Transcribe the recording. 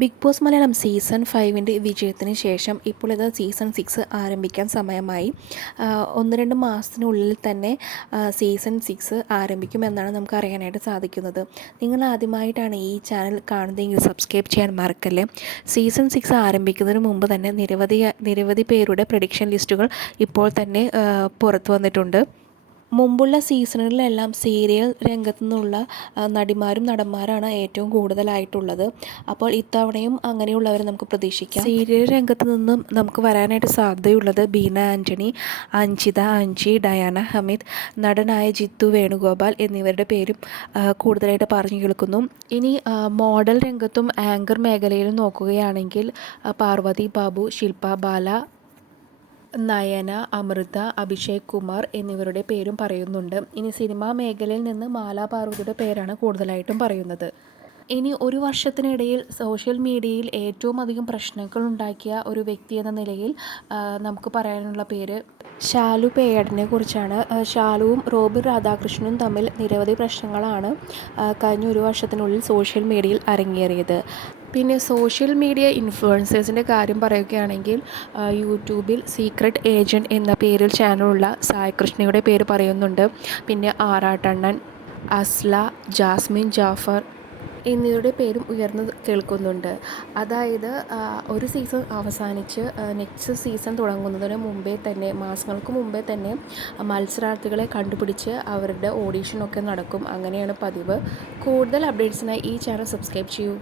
Big boss Malayalam season 5 വിജയത്തിന് ശേഷം ഇപ്പോൾ ഇത് സീസൺ 6 ആരംഭിക്കാൻ സമയമായി. 1-2 മാസത്തിനുള്ളിൽ തന്നെ സീസൺ 6 ആരംഭിക്കുമെന്നാണ് നമുക്ക് അറിയാനായിട്ട് സാധിക്കുന്നത്. നിങ്ങൾ ആദ്യമായിട്ടാണ് ഈ ചാനൽ കാണുന്നതെങ്കിൽ സബ്സ്ക്രൈബ് ചെയ്യാൻ മറക്കല്ലേ. സീസൺ 6 ആരംഭിക്കുന്നതിന് മുമ്പ് തന്നെ നിരവധി പേരുടെ പ്രഡിക്ഷൻ ലിസ്റ്റുകൾ ഇപ്പോൾ തന്നെ പുറത്തു വന്നിട്ടുണ്ട്. മുമ്പുള്ള സീസണുകളിലെല്ലാം സീരിയൽ രംഗത്തു നിന്നുള്ള നടിമാരും നടന്മാരാണ് ഏറ്റവും കൂടുതലായിട്ടുള്ളത്. അപ്പോൾ ഇത്തവണയും അങ്ങനെയുള്ളവരെ നമുക്ക് പ്രതീക്ഷിക്കാം. സീരിയൽ രംഗത്ത് നിന്നും നമുക്ക് വരാനായിട്ട് സാധ്യതയുള്ളത് ബീന ആൻ്റണി, അഞ്ജിത അഞ്ജി, ഡയാന ഹമീദ്, നടനായ ജിത്തു വേണുഗോപാൽ എന്നിവരുടെ പേരും കൂടുതലായിട്ട് പറഞ്ഞു കേൾക്കുന്നു. ഇനി മോഡൽ രംഗത്തും ആങ്കർ മേഖലയിലും നോക്കുകയാണെങ്കിൽ പാർവതി ബാബു, ശില്പ ബാല, നയന, അമൃത, അഭിഷേക് കുമാർ എന്നിവരുടെ പേരും പറയുന്നുണ്ട്. ഇനി സിനിമാ മേഖലയിൽ നിന്ന് മാലാ പാർവതിയുടെ പേരാണ് കൂടുതലായിട്ടും പറയുന്നത്. ഇനി ഒരു വർഷത്തിനിടയിൽ സോഷ്യൽ മീഡിയയിൽ ഏറ്റവും അധികം പ്രശ്നങ്ങൾ ഉണ്ടാക്കിയ ഒരു വ്യക്തി എന്ന നിലയിൽ നമുക്ക് പറയാനുള്ള പേര് ശാലു പേയാടിനെ കുറിച്ചാണ്. ശാലുവും റോബിൻ രാധാകൃഷ്ണനും തമ്മിൽ നിരവധി പ്രശ്നങ്ങളാണ് കഴിഞ്ഞ ഒരു വർഷത്തിനുള്ളിൽ സോഷ്യൽ മീഡിയയിൽ അരങ്ങേറിയത്. പിന്നെ സോഷ്യൽ മീഡിയ ഇൻഫ്ലുവൻസേഴ്സിൻ്റെ കാര്യം പറയുകയാണെങ്കിൽ യൂട്യൂബിൽ സീക്രട്ട് ഏജൻറ്റ് എന്ന പേരിൽ ചാനലുള്ള സായി കൃഷ്ണയുടെ പേര് പറയുന്നുണ്ട്. പിന്നെ ആറാട്ടണ്ണൻ, അസ്ല, ജാസ്മിൻ ജാഫർ എന്നിവരുടെ പേരും ഉയർന്നു കേൾക്കുന്നുണ്ട്. അതായത് ഒരു സീസൺ അവസാനിച്ച് നെക്സ്റ്റ് സീസൺ തുടങ്ങുന്നതിന് മുമ്പേ തന്നെ, മാസങ്ങൾക്ക് മുമ്പേ തന്നെ മത്സരാർത്ഥികളെ കണ്ടുപിടിച്ച് അവരുടെ ഓഡീഷനൊക്കെ നടക്കും. അങ്ങനെയാണ് പതിവ്. കൂടുതൽ അപ്ഡേറ്റ്സിനായി ഈ ചാനൽ സബ്സ്ക്രൈബ് ചെയ്യൂ.